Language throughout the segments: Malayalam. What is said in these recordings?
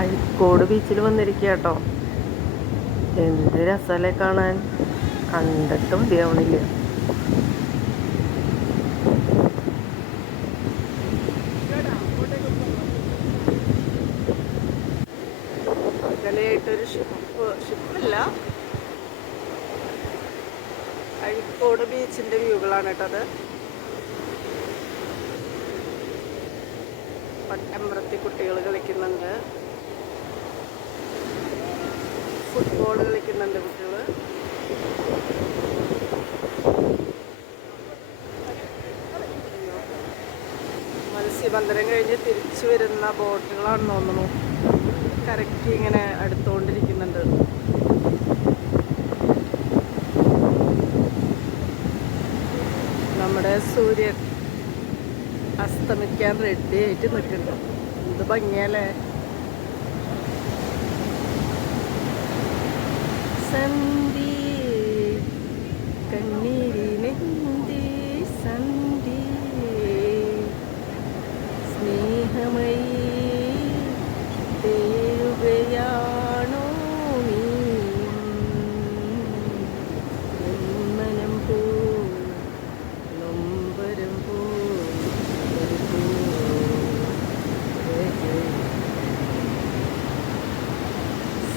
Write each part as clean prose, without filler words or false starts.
അഴീക്കോട് ബീച്ചിൽ വന്നിരിക്കുക കേട്ടോ. എന്ത് രസമല്ലേ കാണാൻ, കണ്ടിട്ട് മതിയാവണില്ല. അകലെയായിട്ടൊരു ഷിപ്പല്ല, അഴീക്കോട് ബീച്ചിൻ്റെ വ്യൂകളാണ് കേട്ടത്. പട്ടമ്പരത്തി കുട്ടികൾ കളിക്കുന്നുണ്ട്, ഫുട്ബോൾ കളിക്കുന്നുണ്ട് കുട്ടികൾ. മത്സ്യബന്ധനം കഴിഞ്ഞ് തിരിച്ചു വരുന്ന ബോട്ടുകളാണെന്ന് തോന്നുന്നു, കരയ്ക്ക് ഇങ്ങനെ അടുത്തുകൊണ്ടിരിക്കുന്നുണ്ട്. നമ്മുടെ സൂര്യൻ അസ്തമിക്കാൻ റെഡി ആയിട്ട് നിൽക്കുന്നുണ്ട്. എന്ത് ഭംഗിയല്ലേ. സന്ധി കണ്ണീരിനെന്തി സന്ധി സ്നേഹമയി തേടുകയാണോ നീ മനം പോ നൊമ്പരം പോ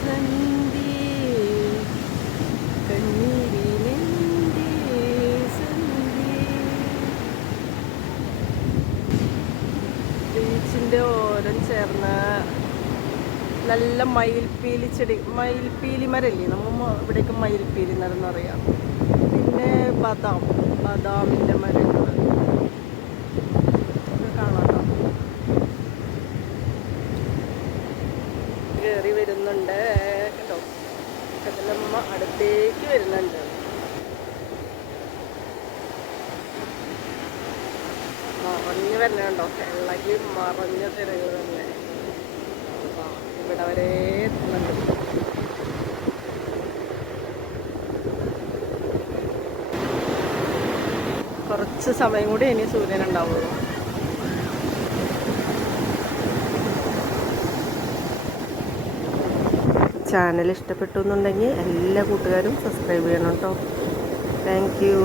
സന്ധി കണ്ണീരിനെന്തി സന്ധി. ബീച്ചിൻ്റെ ഓരം ചേർന്ന് നല്ല മയിൽപ്പീലി ചെടി, മയിൽപ്പീലി മരല്ലേ, നമ്മൾ ഇവിടേക്ക് മയിൽപ്പീലി മരം എന്ന് പറയാം. പിന്നെ ബദാമിൻ്റെ മരങ്ങൾ കാണാം. കയറി വരുന്നുണ്ട് കേട്ടോ, കടലമ്മ അടുത്തേക്ക് വരുന്നുണ്ട്. മറഞ്ഞു വരണുണ്ടോ, ഇളകി മറഞ്ഞ തിരകൾ തന്നെ ഇവിടെ വരെ എത്തുന്നുണ്ട്. കുറച്ച് സമയം കൂടി ഇനി സൂര്യൻ ഉണ്ടാവുള്ളൂ. ചാനൽ ഇഷ്ടപ്പെട്ടു എന്നുണ്ടെങ്കിൽ എല്ലാ കൂട്ടുകാരും സബ്സ്ക്രൈബ് ചെയ്യണം കേട്ടോ. Thank you.